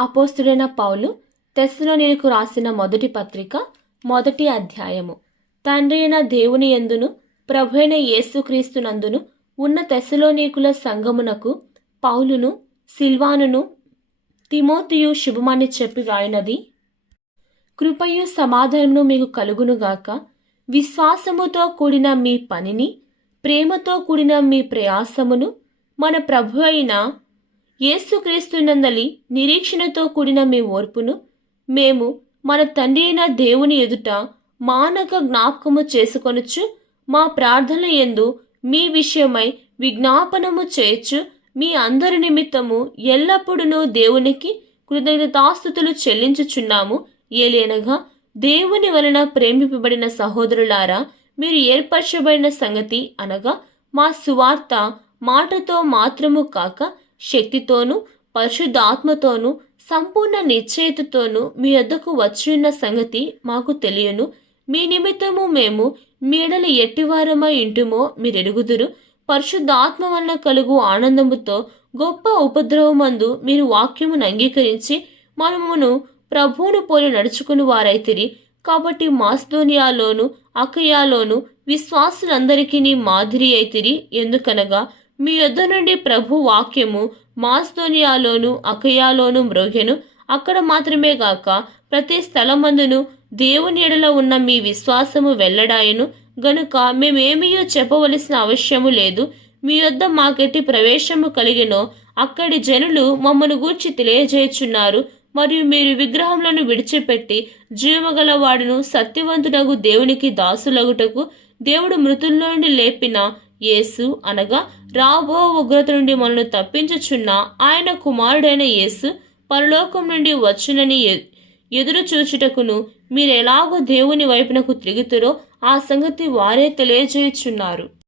అపోస్తుడైన పౌలు తెస్సలోనికు రాసిన మొదటి పత్రిక మొదటి అధ్యాయము. తండ్రి అయిన దేవుని యందును ప్రభు అయిన యేసుక్రీస్తునందును ఉన్న తెస్సలోనికుల సంగమునకు పౌలును సిల్వానును తిమోతియు శుభమని చెప్పి వ్రాయినది కృపయు సమాధానమును మీకు కలుగునుగాక విశ్వాసముతో కూడిన మీ పనిని ప్రేమతో కూడిన మీ ప్రయాసమును మన ప్రభు అయిన యేసుక్రీస్తునందలి నిరీక్షణతో కూడిన మీ ఓర్పును మేము మన తండ్రి అయిన దేవుని ఎదుట మానక జ్ఞాపకము చేసుకొనుచు మా ప్రార్థన యందు మీ విషయమై విజ్ఞాపనము చేయొచ్చు మీ అందరి నిమిత్తము ఎల్లప్పుడూ దేవునికి కృతజ్ఞతాస్థుతులు చెల్లించుచున్నాము. ఏలేనగా దేవుని వలన ప్రేమిపబడిన సహోదరులారా మీరు ఏర్పరచబడిన సంగతి అనగా మా సువార్త మాటతో మాత్రము కాక శక్తితోనూ పరిశుద్ధాత్మతోనూ సంపూర్ణ నిశ్చయితతోనూ మీ వద్దకు వచ్చియున్న సంగతి మాకు తెలియను. మీ నిమిత్తము మేము మీడల ఎట్టివారమై ఇంటుమో మీరెరుగుదురు. పరిశుద్ధాత్మ వలన కలుగు ఆనందముతో గొప్ప ఉపద్రవమందు మీరు వాక్యమును అంగీకరించి మనమును ప్రభువును పోలి నడుచుకుని వారైతిరి కాబట్టి మాస్దోనియాలోను అకయాలోను విశ్వాసులందరికీ మాదిరి అయితిరి ఎందుకనగా మీ యొద్ద నుండి ప్రభు వాక్యము మాస్తోనియాలోను అకయాలోను మ్రోగెను అక్కడ మాత్రమే గాక ప్రతి స్థలమందును దేవుని ఎడల ఉన్న మీ విశ్వాసము వెల్లడాయను. గనుక మేమేమియో చెప్పవలసిన అవశ్యము లేదు. మీ యొద్ద మాకెట్టి ప్రవేశము కలిగినో అక్కడి జనులు మమ్మను గూర్చి తెలియజేయుచున్నారు. మరియు మీరు విగ్రహములను విడిచిపెట్టి జీవగలవాడును వాడును దేవునికి దాసులగుటకు దేవుడు మృతుల్లో నుండి లేపిన యేసు అనగా రాబో ఉగ్రత నుండి మనల్ని తప్పించుచున్న ఆయన కుమారుడైన యేసు పరలోకం నుండి వచ్చునని ఎ- ఎదురు చూచుటకును మీరెలాగో దేవుని వైపునకు తిరుగుతురో ఆ సంగతి వారే తెలియజేయుచున్నారు.